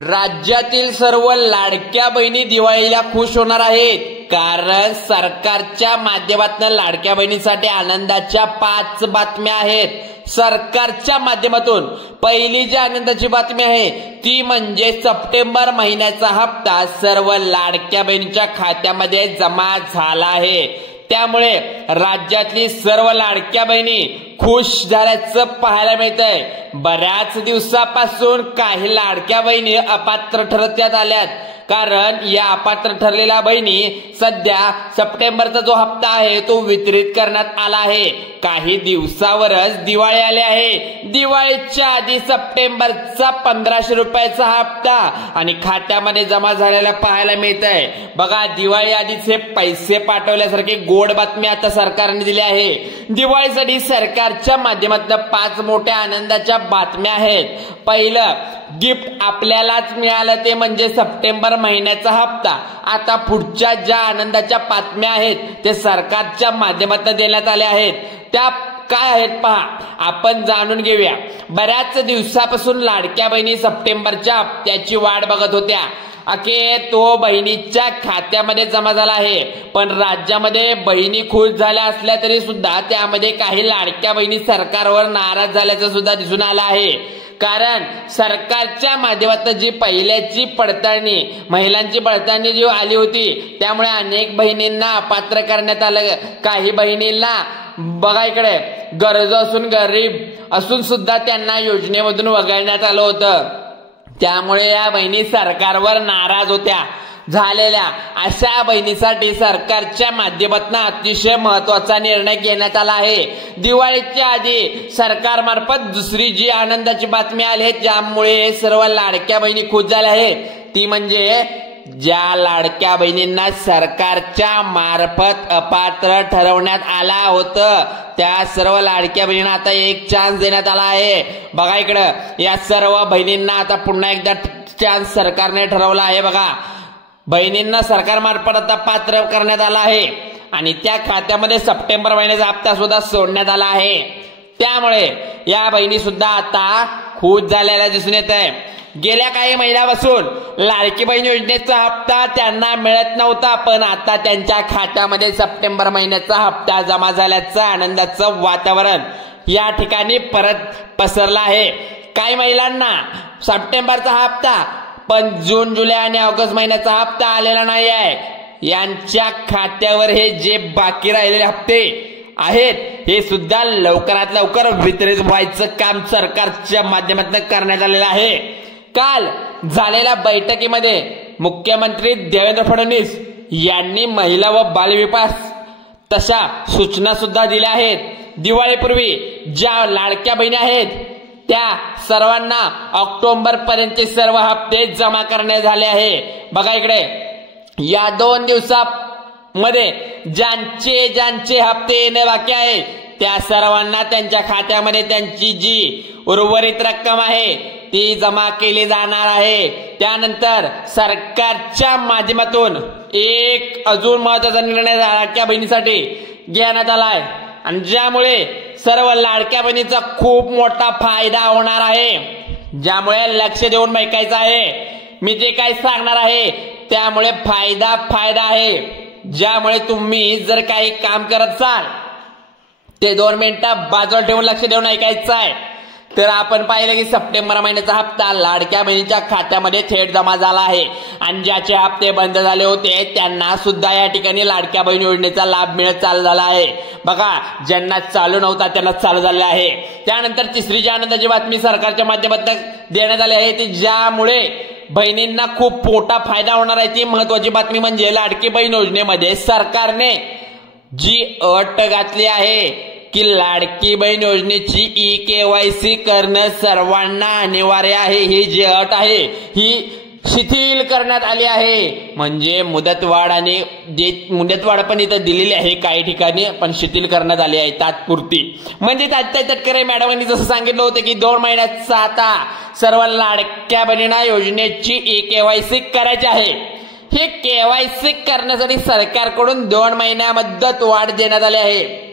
राज्यातील सर्व लाडक्या बहिणी दिवाळीला खुश होणार आहेत, कारण सरकारच्या माध्यमातून लाडक्या बहिणीसाठी आनंदाच्या 5 बातम्या आहेत। सरकारच्या माध्यमातून पहिली जी आनंदाची बातमी आहे ती म्हणजे सप्टेंबर महिन्याचा हप्ता सर्व लाडक्या बहिणींच्या खात्यामध्ये जमा झाला आहे। त्यामुळे राज्यातली सर्व लाडक्या बहिणी खुश झाल्याचं पाहायला मिळतंय। बऱ्याच दिवसापासून काही लाडक्या बहिणी अपात्र ठरत आल्यात, कारण या अपात्र ठरलेल्या बहिणी सध्या सप्टेंबरचा जो हप्ता आहे तो वितरित करण्यात आला आहे। काही दिवसावरच दिवाळी आली आहे। दिवाळीच्या आधी सप्टेंबरचा 1500 रुपयाचा हप्ता आणि खात्यामध्ये जमा झालेला पाहायला मिळतंय। बघा, दिवाळी आधीच हे पैसे पाठवल्यासारखी गोड बातमी आता सरकारने दिली आहे। दिवाळीसाठी सरकारच्या माध्यमातून 5 मोठ्या आनंदाच्या बातम्या आहेत। पहिलं गिफ्ट आपल्यालाच मिळालं ते म्हणजे सप्टेंबर महिन्याचा हप्ता। आता पुढच्या ज्या आनंदाच्या बातम्या आहेत ते सरकारच्या माध्यमातून देण्यात आल्या आहेत, त्या काय आहेत पहा, आपण जाणून घेऊया। बऱ्याच दिवसापासून लाडक्या बहिणी सप्टेंबरच्या हप्त्याची वाट बघत होत्या। अखेर तो बहिणीच्या खात्यामध्ये जमा झाला आहे। पण राज्यामध्ये बहिणी खुश झाल्या असल्या तरी सुद्धा त्यामध्ये काही लाडक्या बहिणी सरकारवर नाराज झाल्याचं सुद्धा दिसून आलं आहे। कारण सरकारच्या माध्यमातून जी पहिल्याची पडताळणी, महिलांची पडताळणी जी आली होती त्यामुळे अनेक बहिणींना अपात्र करण्यात आलं। काही बहिणींना बघा इकडे गरजू असून गरीब असून सुद्धा त्यांना योजनेमधून वगळण्यात आलं होतं। त्यामुळे या बहिणी सरकारवर नाराज होत्या। झालेल्या अशा बहिणीसाठी सरकारच्या माध्यमातून अतिशय महत्वाचा निर्णय घेण्यात आला आहे। दिवाळीच्या आधी सरकारमार्फत दुसरी जी आनंदाची बातमी आली आहे ज्यामुळे सर्व लाडक्या बहिणी खुश झाल्या आहेत ती म्हणजे ज्या लाडक्या बहिणींना सरकारच्या मार्फत अपात्र ठरवण्यात आला होतं त्या सर्व लाडक्या बहिणींना आता एक चान्स देण्यात आला आहे। बघा इकडं, या सर्व बहिणींना आता पुन्हा एकदा चान्स सरकारने ठरवला आहे। बघा, बहिणींना सरकारमार्फत आता पात्र करण्यात आला आहे आणि त्या खात्यामध्ये सप्टेंबर महिन्याचा हप्ता सुद्धा सोडण्यात आला आहे। त्यामुळे या बहिणी सुद्धा आता खुश झालेल्या दिसून येत आहे। गेल्या काही महिन्यापासून लाडकी बहीण योजनेचा हप्ता त्यांना मिळत नव्हता, पण आता त्यांच्या खात्यामध्ये सप्टेंबर महिन्याचा हप्ता जमा झाल्याचं आनंदाचं वातावरण या ठिकाणी परत पसरलं आहे। काही महिलांना सप्टेंबरचा हप्ता पण जून, जुलै आणि ऑगस्ट महिन्याचा हप्ता आलेला नाही आहे। यांच्या खात्यावर हे जे बाकी राहिलेले हप्ते आहेत हे सुद्धा लवकरात लवकर वितरित व्हायचं काम सरकारच्या माध्यमातून करण्यात आलेलं आहे। काल झालेल्या बैठकीमध्ये मुख्यमंत्री देवेंद्र फडणवीस यांनी महिला व बालविकास तशा सूचना सुद्धा दिल्या आहेत। दिवाळीपूर्वी ज्या लाडक्या बहिणी आहेत त्या सर्वांना ऑक्टोबर पर्यंतचे सर्व हप्ते जमा करण्यात झाले आहे। बघा इकडे, या 2 दिवसामध्ये ज्यांचे हप्ते येणे बाकी आहे त्या सर्वांना त्यांच्या खात्यामध्ये त्यांची जी उर्वरित रक्कम आहे ती जमा केली जाणार आहे। त्यानंतर सरकारच्या माध्यमातून एक अजून महत्वाचा निर्णय लाडक्या बहिणीसाठी घेण्यात आला आहे आणि ज्यामुळे सर्व लाडक्या बहिणीचा खूप मोठा फायदा होणार आहे। ज्यामुळे लक्ष देऊन ऐकायचं आहे, मी जे काही सांगणार आहे त्यामुळे फायदा आहे। ज्यामुळे तुम्ही जर काही काम करत असाल ते 2 मिनिटं बाजूला ठेवून लक्ष देऊन ऐकायचं आहे। तर आपण पाहिलं की सप्टेंबर महिन्याचा हप्ता लाडक्या बहिणीच्या खात्यामध्ये थेट जमा झाला आहे आणि ज्याचे हप्ते बंद झाले होते त्यांना सुद्धा या ठिकाणी लाडक्या बहीण योजनेचा लाभ मिळत चालू झाला आहे। बघा, ज्यांना चालू नव्हता त्यांना चालू झाले आहे। त्यानंतर तिसरी जी आनंदाची बातमी सरकारच्या माध्यमातून देण्यात आली आहे ती ज्यामुळे बहिणींना खूप मोठा फायदा होणार आहे ती महत्वाची बातमी म्हणजे लाडकी बहीण योजनेमध्ये सरकारने जी अट घातली आहे की लाडकी बहीण योजनेची ई-KYC करणं सर्वांना अनिवार्य आहे। ही जी अट आहे ही शिथिल करण्यात आली आहे। म्हणजे मुदतवाढ पण इथं दिलेली आहे काही ठिकाणी, पण शिथिल करण्यात आली आहे तात्पुरती। म्हणजे तटकरे मॅडमांनी जसं सांगितलं होतं की 2 महिन्याचा आता सर्व लाडक्या बहिणींना योजनेची ई-KYC करायची आहे। हे KYC करण्यासाठी सरकारकडून 2 महिन्या मुदत वाढ देण्यात आली आहे।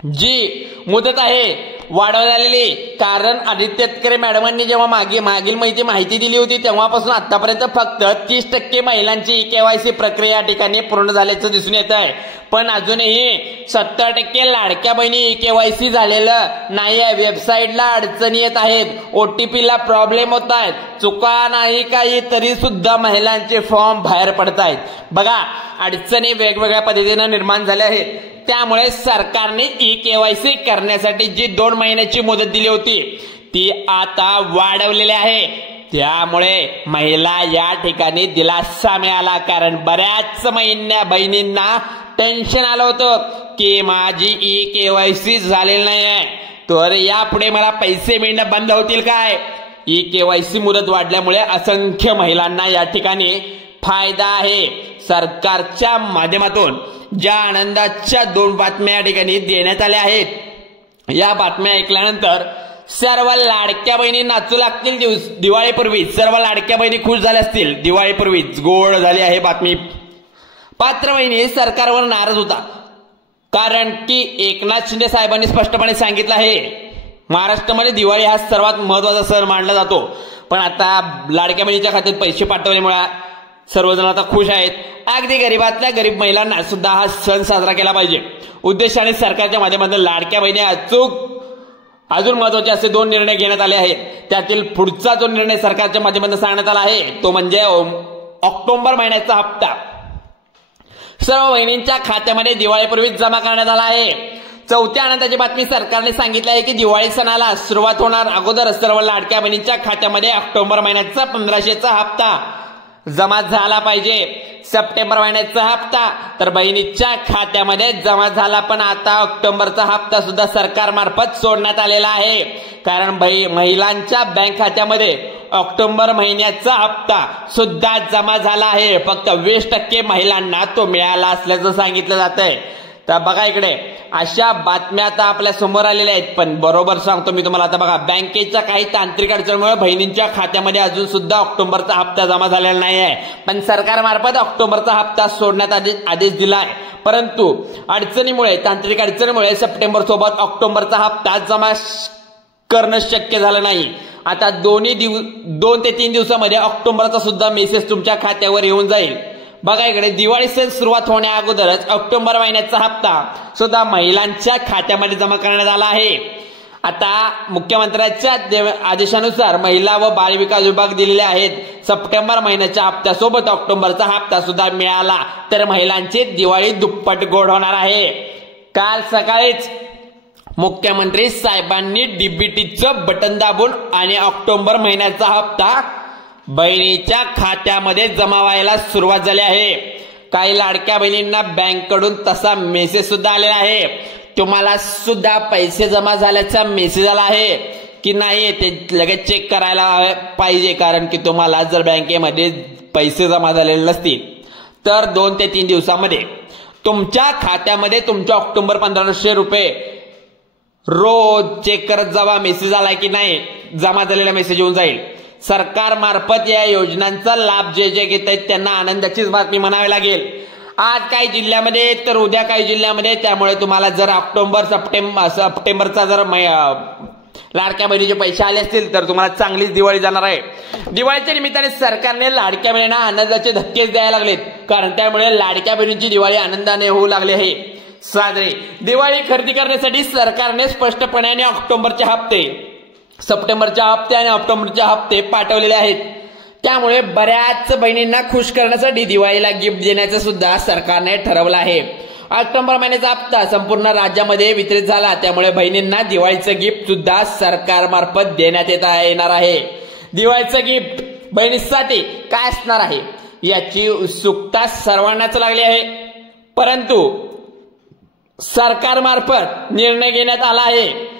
जी मुदत आहे वाढवण्यात आलेली. कारण आदित्य तटकरे मॅडमांनी जेव्हा मागील माहिती दिली होती तेव्हापासून आतापर्यंत फक्त 30% महिलांची केवायसी प्रक्रिया या ठिकाणी पूर्ण झाल्याचं दिसून येत आहे. पण अजूनही 70% लाडक्या बहिणी केवायसी झालेलं नाही आहे. वेबसाईटला अडचणी येत आहेत, ओटीपीला प्रॉब्लेम होत आहेत, चुका नाही काही तरी सुद्धा महिलांचे फॉर्म बाहेर पडत आहेत. बघा, अडचणी वेगवेगळ्या पद्धतीने निर्माण झाल्या आहेत. त्यामुळे सरकारने केवायसी करण्यासाठी जी 2 महिन्याची मुदत दिली होती ती आता वाढवलेली आहे. त्यामुळे महिला या ठिकाणी दिलासा मिळाला. कारण बऱ्याच बहिणींना टेन्शन आलं होतं की माझी केवायसी झालेली नाही आहे, तर यापुढे मला पैसे मिळणं बंद होतील काय. केवायसी मुदत वाढल्यामुळे असंख्य महिलांना या ठिकाणी फायदा आहे. सरकारच्या माध्यमातून ज्या आनंदाच्या 2 बातम्या या ठिकाणी देण्यात आल्या आहेत, या बातम्या ऐकल्यानंतर सर्व लाडक्या बहिणी नाचू लागतील. दिवाळीपूर्वी सर्व लाडक्या बहिणी खुश झाल्या असतील. दिवाळीपूर्वीच गोड झाली आहे बातमी. पात्र बहिणी सरकारवर नाराज होता, कारण की एकनाथ शिंदे साहेबांनी स्पष्टपणे सांगितलं आहे महाराष्ट्रामध्ये दिवाळी हा सर्वात महत्वाचा सण मानला जातो. पण आता लाडक्या बहिणीच्या खात्यात पैसे पाठवल्यामुळे सर्वजण आता खुश आहेत. अगदी गरीबातल्या गरीब महिलांना सुद्धा हा सण साजरा केला पाहिजे उद्देशाने सरकारच्या माध्यमातून लाडक्या बहिणी अजून महत्वाचे असे 2 निर्णय घेण्यात आले आहेत. त्यातील पुढचा जो निर्णय सरकारच्या माध्यमातून सांगण्यात आला आहे तो म्हणजे ऑक्टोबर महिन्याचा हप्ता सर्व बहिणींच्या खात्यामध्ये दिवाळीपूर्वीच जमा करण्यात आला आहे. 4थी आनंदाची बातमी सरकारने सांगितले आहे की दिवाळी सणाला सुरुवात होणार अगोदर सर्व लाडक्या बहिणींच्या खात्यामध्ये ऑक्टोबर महिन्याचा 1500चा हप्ता जमा झाला पाहिजे. सप्टेंबर महिन्याचा हप्ता तर बहिणीच्या खात्यामध्ये जमा झाला, पण आता ऑक्टोबरचा हप्ता सुद्धा सरकारमार्फत सोडण्यात आलेला आहे. कारण महिलांच्या बँक खात्यामध्ये ऑक्टोबर महिन्याचा हप्ता सुद्धा जमा झाला आहे. फक्त 20% महिलांना तो मिळाला असल्याचं सांगितलं जात आहे. तर बघा इकडे अशा बातम्या आता आपल्या समोर आलेल्या आहेत. पण बरोबर सांगतो मी तुम्हाला, आता बघा बँकेच्या काही तांत्रिक अडचणीमुळे बहिणींच्या खात्यामध्ये अजून सुद्धा ऑक्टोबरचा हप्ता जमा झालेला नाही आहे. पण सरकारमार्फत ऑक्टोबरचा हप्ता सोडण्यात आदेश दिला आहे. परंतु तांत्रिक अडचणीमुळे सप्टेंबर सोबत ऑक्टोबरचा हप्ता जमा करणं शक्य झालं नाही. आता 2 ते 3 दिवसामध्ये ऑक्टोबरचा सुद्धा मेसेज तुमच्या खात्यावर येऊन जाईल. बघा इकडे दिवाळी सण सुरुवात होण्या अगोदरच ऑक्टोबर महिन्याचा हप्ता सुद्धा महिलांच्या खात्यामध्ये जमा करण्यात आला आहे. आता मुख्यमंत्र्यांच्या आदेशानुसार महिला व बाल विकास विभाग दिलेले आहेत सप्टेंबर महिन्याच्या हप्त्यासोबत ऑक्टोबरचा हप्ता सुद्धा मिळाला तर महिलांची दिवाळी दुप्पट गोड होणार आहे. काल सकाळीच मुख्यमंत्री साहेबांनी डीबीटीचं बटन दाबून आणि ऑक्टोबर महिन्याचा हप्ता बहिणीच्या खात्यामध्ये जमा व्हायला सुरुवात झाली आहे. काही लाडक्या बहिणींना बँकेकडून तसा मेसेज सुद्धा आलेला आहे. तुम्हाला सुद्धा पैसे जमा झाल्याचा मेसेज आला आहे की नाही ते लगेच चेक करायला पाहिजे. कारण की तुम्हाला जर बँकेमध्ये पैसे जमा झालेले नसतील तर 2 ते 3 दिवसामध्ये तुमच्या खात्यामध्ये तुमच्या ऑक्टोबर 1500 रुपये रोज चेक करत जावा. मेसेज आलाय की नाही, जमा झालेला मेसेज येऊन जाईल. सरकारमार्फत या योजनांचा लाभ जे घेत आहेत त्यांना आनंदाचीच बातमी म्हणावी लागेल. आज काही जिल्ह्यामध्ये तर उद्या काही जिल्ह्यामध्ये. त्यामुळे तुम्हाला जर सप्टेंबरचा जर लाडक्या बहिणीचे पैसे आले असतील तर तुम्हाला चांगलीच दिवाळी जाणार आहे. दिवाळीच्या निमित्ताने सरकारने लाडक्या बहिणींना आनंदाचे धक्केच द्यायला लागलेत. कारण त्यामुळे लाडक्या बहिणींची दिवाळी आनंदाने होऊ लागली आहे साजरी. दिवाळी खरेदी करण्यासाठी सरकारने स्पष्टपणे सप्टेंबरच्या हप्ते आणि ऑक्टोबरच्या हप्ते पाठवलेले आहेत. त्यामुळे बऱ्याच बहिणींना खुश करण्यासाठी दिवाळीला गिफ्ट देण्याचं सुद्धा सरकारने ठरवलं आहे. ऑक्टोबर महिन्याचा हप्ता संपूर्ण राज्यामध्ये वितरित झाला. त्यामुळे बहिणींना दिवाळीचं गिफ्ट सुद्धा सरकारमार्फत देण्यात येणार आहे. दिवाळीचं गिफ्ट बहिणीसाठी काय असणार आहे याची उत्सुकता सर्वांनाच लागली आहे. परंतु सरकारमार्फत निर्णय घेण्यात आला आहे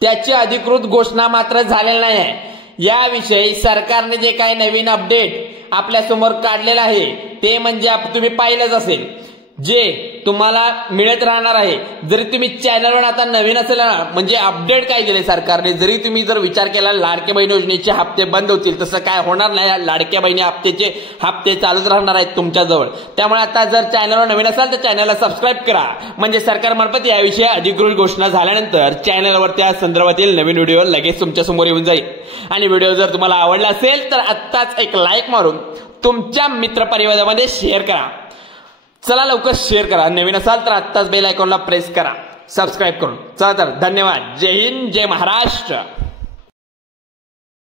त्याची अधिकृत घोषणा मात्र झालेली नाही आहे. याविषयी सरकारने जे काही नवीन अपडेट आपल्या समोर काढलेलं आहे ते म्हणजे तुम्ही पाहिलंच असेल, जे तुम्हाला मिळत राहणार आहे। जरी तुम्ही चॅनलवर आता नवीन असेल ना, म्हणजे अपडेट काय दिले सरकारने, जरी तुम्ही जर विचार केला लाडक्या बहिणी योजनेचे हप्ते बंद होतील, तसं काय होणार नाही। लाडक्या बहिणी हप्त्याचे हप्ते चालूच राहणार आहेत तुमच्याजवळ। त्यामुळे आता जर चॅनलवर नवीन असाल तर चॅनलला सबस्क्राईब करा, म्हणजे सरकारमार्फत याविषयी अधिकृत घोषणा झाल्यानंतर चॅनलवर त्या संदर्भातील नवीन व्हिडिओ लगेच तुमच्या समोर येऊन जाईल। आणि व्हिडिओ जर तुम्हाला आवडला असेल तर आत्ताच एक लाईक मारून तुमच्या मित्रपरिवारामध्ये शेअर करा। चला लवकर शेअर करा, नवीन असाल तर आत्ताच बेल आयकॉनला प्रेस करा सबस्क्राईब करून। चला तर धन्यवाद, जय हिंद, जय महाराष्ट्र।